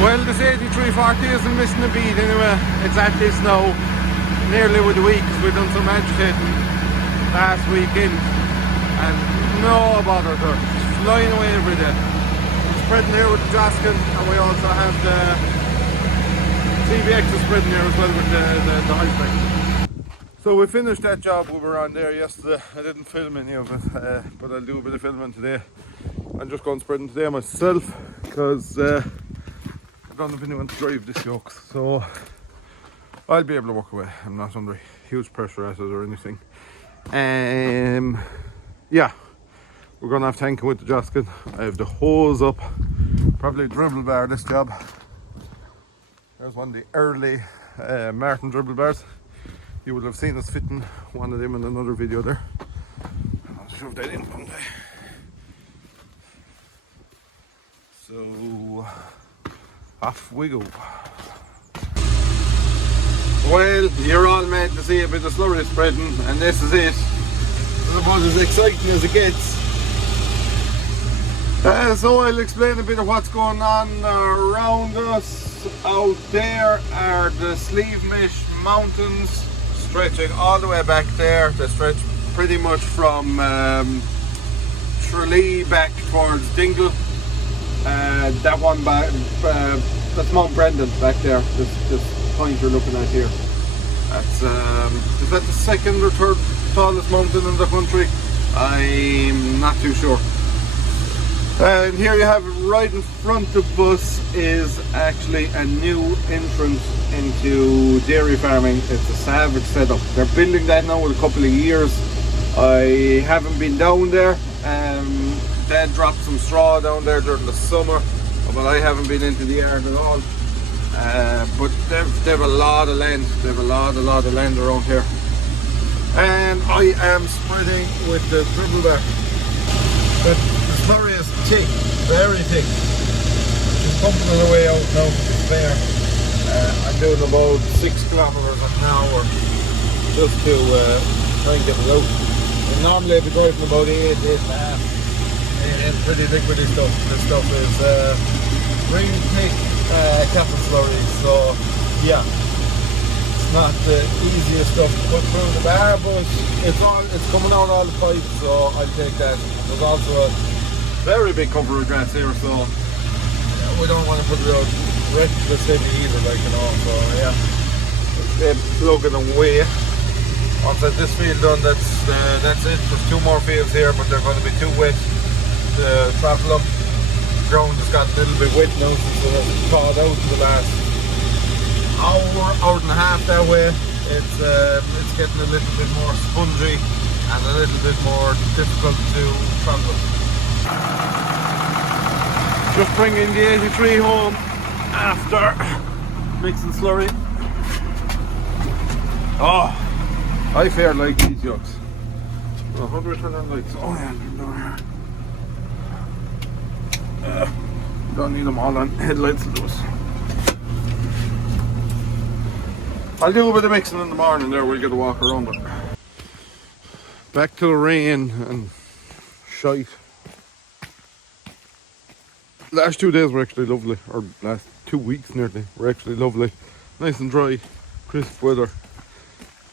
Well, this 8340 isn't missing a beat anyway. It's at this now nearly with a week because we've done some agitating last weekend and no bother to it. It's flying away every day. It's spreading here with the Jaskin, and we also have the CBX is spreading here as well with the high spec. So we finished that job we were on there yesterday. I didn't film any of it, but I'll do a bit of filming today. I'm just going spreading today myself because I don't have anyone to drive this yoke, so I'll be able to walk away. I'm not under huge pressure at it or anything. Yeah, we're going to have tanking with the Jaskin. I have the hose up, probably a dribble bar this job. There's one of the early Martin dribble bars. You would have seen us fitting one of them in another video there. I'll shove that in one day. So off we go. Well, you're all mad to see a bit of slurry spreading, and this is it. It's about as exciting as it gets. So I'll explain a bit of what's going on around us. Out there are the Sleeve Mesh Mountains, stretching all the way back there. They stretch pretty much from Tralee back towards Dingle. That one back, that's Mount Brendan back there, this point you're looking at here. That's, is that the second or third tallest mountain in the country? I'm not too sure. And here you have it right in front of us is actually a new entrance into dairy farming. It's a savage setup. They're building that now in a couple of years. I haven't been down there. Dad dropped some straw down there during the summer, but I haven't been into the yard at all. But they've a lot of land. They've a lot of land around here. And I am spreading with the dribble bar. The slurry is thick, very thick. It's pumping it away out now from the spare. I'm doing about 6 kilometers an hour just to try and get it out. And normally I'd be driving about 8.5. It's pretty liquidy stuff. This stuff is really thick capital slurry, so yeah, it's not the easiest stuff to put through the bar, but it's coming out all the pipes, so I'll take that. There's also a very big cover of grass here, so yeah, we don't want to put it out reckless heavy either, like, you know, so yeah, they're plugging away. Once I this field done, that's it. There's 2 more fields here, but they're going to be too wet to travel up. The ground has got a little bit wet now since it was thawed out for the last hour and a half that way. It's getting a little bit more spongy and a little bit more difficult to travel. Just bringing the 83 home after mixing slurry. Oh, I fare like these yokes. 100 lights. Oh yeah, they're down here. Don't need them all on headlights and those. I'll do a bit of mixing in the morning there, we'll get a walk around it. Back to the rain and shite. Last 2 days were actually lovely, or last 2 weeks nearly were actually lovely. Nice and dry, crisp weather.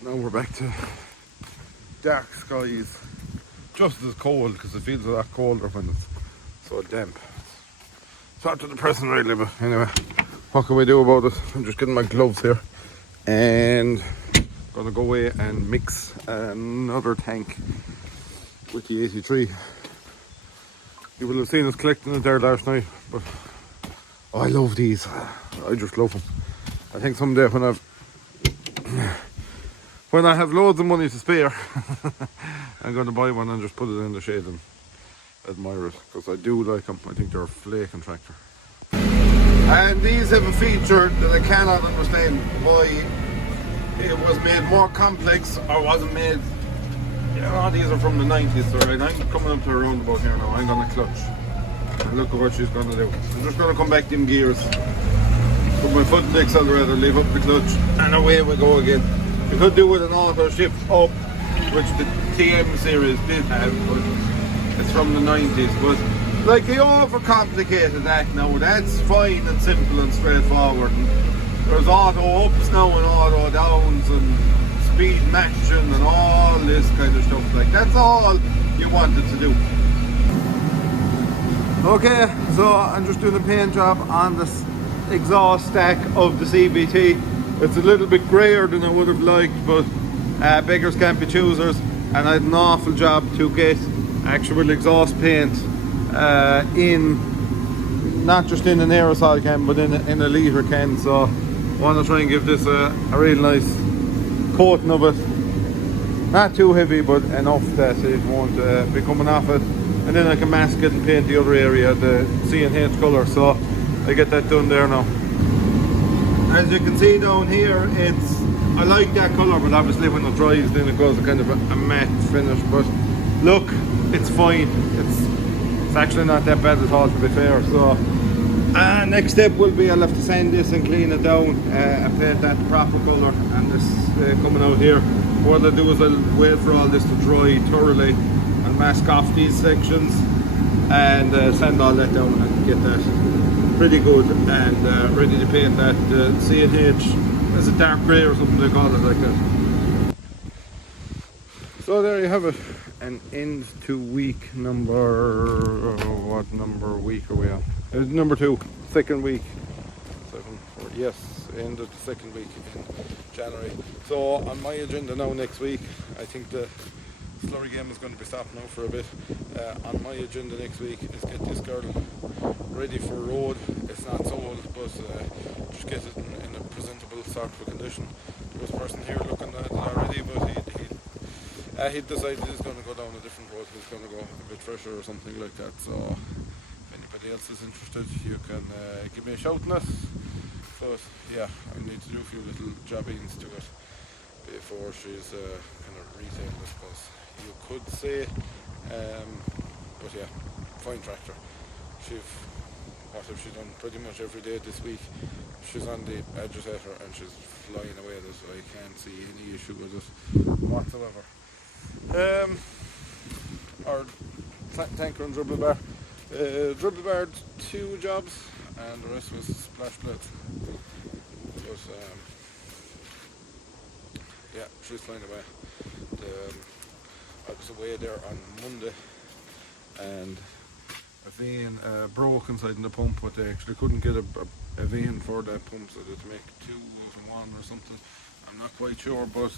Now we're back to dark skies. Just as cold, because it feels a lot colder when it's so damp. Sort of depressing really, but anyway, what can we do about it? I'm just getting my gloves here and gonna go away and mix another tank with the 83. You will have seen us collecting it there last night, but oh, I love these. I just love them. I think someday when I have loads of money to spare, I'm gonna buy one and just put it in the shade and admire it, because I do like them. I think they're a flaking tractor. And these have a feature that I cannot understand why it was made more complex or wasn't made. Oh, these are from the 90s, so right, I'm coming up to a roundabout here now. I'm gonna clutch. And look at what she's gonna do. I'm just gonna come back in gears, put my foot in the accelerator, leave up the clutch, and away we go again. You could do with an auto shift up, which the TM series did have, but it's from the 90s. But Like, they overcomplicated that now. That's fine and simple and straightforward. And there's auto ups now and auto downs and speed matching and all this kind of stuff. Like, that's all you wanted to do. Okay, so I'm just doing a paint job on this exhaust stack of the CVT. It's a little bit grayer than I would have liked, but beggars can't be choosers, and I had an awful job to get actual exhaust paint in, not just in an aerosol can, but in a litre can. So I want to try and give this a real nice coating of it. Not too heavy, but enough that it won't be coming off it. And then I can mask it and paint the other area the C&H colour. So I get that done there now. As you can see down here, I like that colour, but obviously when it dries then it goes a kind of a matte finish. But look, it's fine. It's actually not that bad at all, to be fair. So next step will be I'll have to sand this and clean it down and paint that proper colour. And this coming out here, what I'll do is I'll wait for all this to dry thoroughly and mask off these sections and sand all that down and get that pretty good and ready to paint that C&H. Is it dark grey or something they call it, like that? So there you have it, an end to week number, what number week are we on? It's number 2, second week. Yes, end of the second week in January. So on my agenda now next week, I think the Slurry game is going to be stopped now for a bit. On my agenda next week is get this girl ready for road. It's not sold, but just get it in a presentable sort of condition. There was a person here looking at it already, but he decided he's going to go down a different road. He's going to go a bit fresher or something like that. So if anybody else is interested, you can give me a shout on it. But yeah, I need to do a few little jobbings to it before she's kind of retailed, I suppose you could say. But yeah, fine tractor. What have she done pretty much every day this week? She's on the agitator and she's flying away with it, so I can't see any issue with it whatsoever. Our tanker and dribble bar. Dribble bar 2 jobs and the rest was splash plates. But yeah, she's flying away. I was away there on Monday and a vein broke inside in the pump, but they actually couldn't get a vein for that pump, so they had to make 2 out of 1 or something. I'm not quite sure, but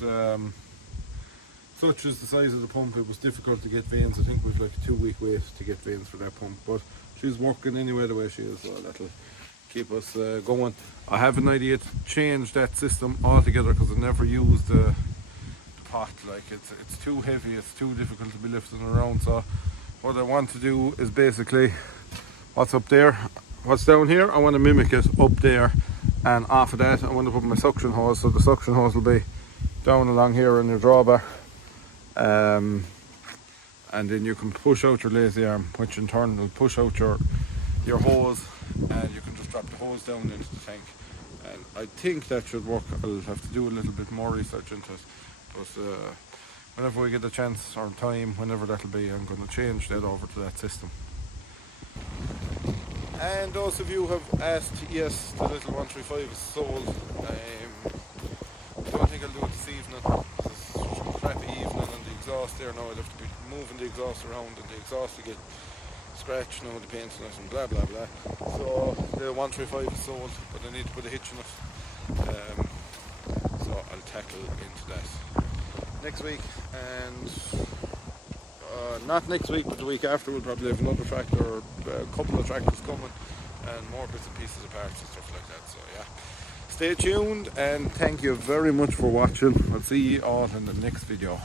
such is the size of the pump, it was difficult to get veins. I think it was like a 2-week wait to get veins for that pump, but she's working anyway the way she is, so that'll keep us going. I have an idea to change that system altogether because I never used the pot. Like it's too heavy, it's too difficult to be lifting around. So what I want to do is basically what's up there, what's down here, I want to mimic it up there, and off of that I want to put my suction hose, so the suction hose will be down along here in your drawbar, and then you can push out your lazy arm, which in turn will push out your hose, and you can just drop the hose down into the tank. And I think that should work. I'll have to do a little bit more research into it, but whenever we get a chance or time, whenever that'll be, I'm going to change that over to that system. And those of you who have asked, yes, the little 135 is sold. I don't think I'll do it this evening. It's such a crappy evening, and the exhaust there now, I'll have to be moving the exhaust around, and the exhaust will get scratched now with the paint on it and blah blah blah. So the 135 is sold, but I need to put a hitch in it. So I'll tackle into that next week, and not next week, but the week after we'll probably have another tractor or a couple of tractors coming, and more bits and pieces of parts and stuff like that. So yeah, stay tuned, and thank you very much for watching. I'll see you all in the next video.